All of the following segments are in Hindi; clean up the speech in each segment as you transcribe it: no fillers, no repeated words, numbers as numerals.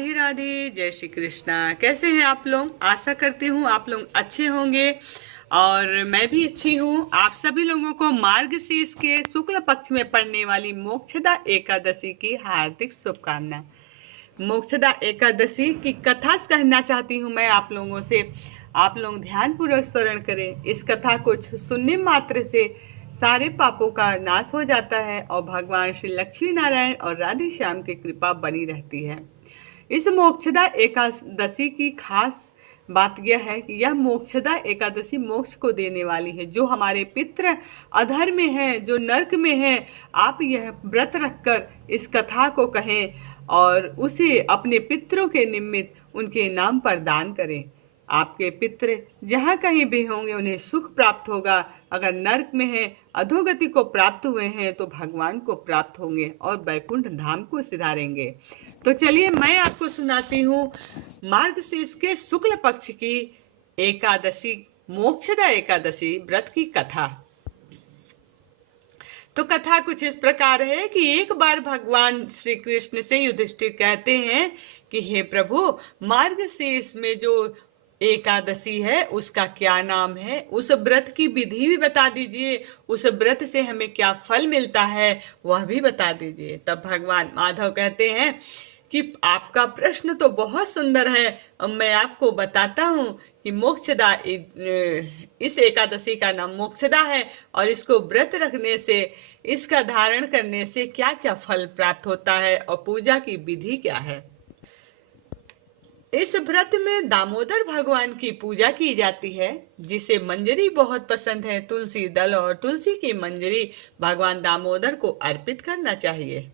राधे राधे, जय श्री कृष्णा। कैसे हैं आप लोग? आशा करती हूँ आप लोग अच्छे होंगे और मैं भी अच्छी हूँ। आप सभी लोगों को मार्गशीर्ष के शुक्ल पक्ष में पड़ने वाली मोक्षदा एकादशी की हार्दिक शुभकामना। मोक्षदा एकादशी की कथा कहना चाहती हूँ मैं आप लोगों से। आप लोग ध्यानपूर्वक स्मरण करें। इस कथा को सुनने मात्र से सारे पापों का नाश हो जाता है और भगवान श्री लक्ष्मी नारायण और राधे श्याम की कृपा बनी रहती है। इस मोक्षदा एकादशी की खास बात यह है कि यह मोक्षदा एकादशी मोक्ष को देने वाली है। जो हमारे पितृ अधर में है, जो नरक में है, आप यह व्रत रखकर इस कथा को कहें और उसे अपने पितरों के निमित्त उनके नाम पर दान करें। आपके पितृ जहाँ कहीं भी होंगे उन्हें सुख प्राप्त होगा। अगर नरक में है, अधोगति को प्राप्त हुए हैं तो भगवान को प्राप्त होंगे और वैकुंठ धाम को सिधारेंगे। तो चलिए मैं आपको सुनाती हूँ मार्गशीर्ष के शुक्ल पक्ष की एकादशी, मोक्षदा एकादशी व्रत की कथा। तो कथा कुछ इस प्रकार है कि एक बार भगवान श्री कृष्ण से युधिष्ठिर कहते हैं कि हे प्रभु, मार्गशीर्ष में जो एकादशी है उसका क्या नाम है, उस व्रत की विधि भी बता दीजिए, उस व्रत से हमें क्या फल मिलता है वह भी बता दीजिए। तब भगवान माधव कहते हैं कि आपका प्रश्न तो बहुत सुंदर है। अब मैं आपको बताता हूँ कि मोक्षदा, इस एकादशी का नाम मोक्षदा है और इसको व्रत रखने से, इसका धारण करने से क्या क्या फल प्राप्त होता है और पूजा की विधि क्या है। इस व्रत में दामोदर भगवान की पूजा की जाती है, जिसे मंजरी बहुत पसंद है। तुलसी दल और तुलसी की मंजरी भगवान दामोदर को अर्पित करना चाहिए।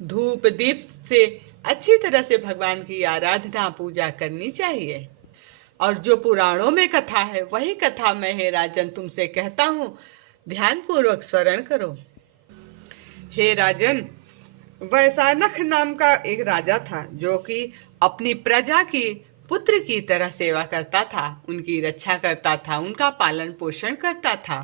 धूप दीप से अच्छी तरह से भगवान की आराधना पूजा करनी चाहिए। और जो पुराणों में कथा है वही कथा मैं हे राजन तुमसे कहता हूँ, ध्यानपूर्वक स्मरण करो। हे राजन, वैशानख नाम का एक राजा था जो कि अपनी प्रजा की पुत्र की तरह सेवा करता था, उनकी रक्षा करता था, उनका पालन पोषण करता था।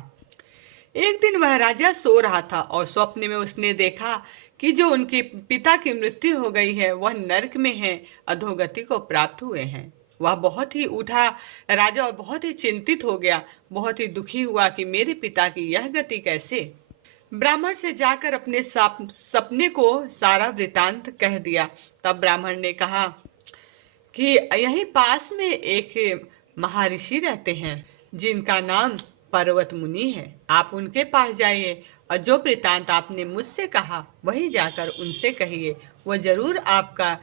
एक दिन वह राजा सो रहा था और स्वप्न में उसने देखा कि जो उनके पिता की मृत्यु हो गई है वह नरक में है, अधोगति को प्राप्त हुए हैं। वह बहुत ही उठा राजा और बहुत ही चिंतित हो गया, बहुत ही दुखी हुआ कि मेरे पिता की यह गति कैसे। ब्राह्मण से जाकर अपने सपने को सारा वृतांत कह दिया। तब ब्राह्मण ने कहा कि यहीं पास में एक महर्षि रहते हैं जिनका नाम पर्वत मुनि है। आप उनके पास जाइए और जो वृतांत आपने मुझसे कहा वही जाकर उनसे कहिए, वह जरूर आपका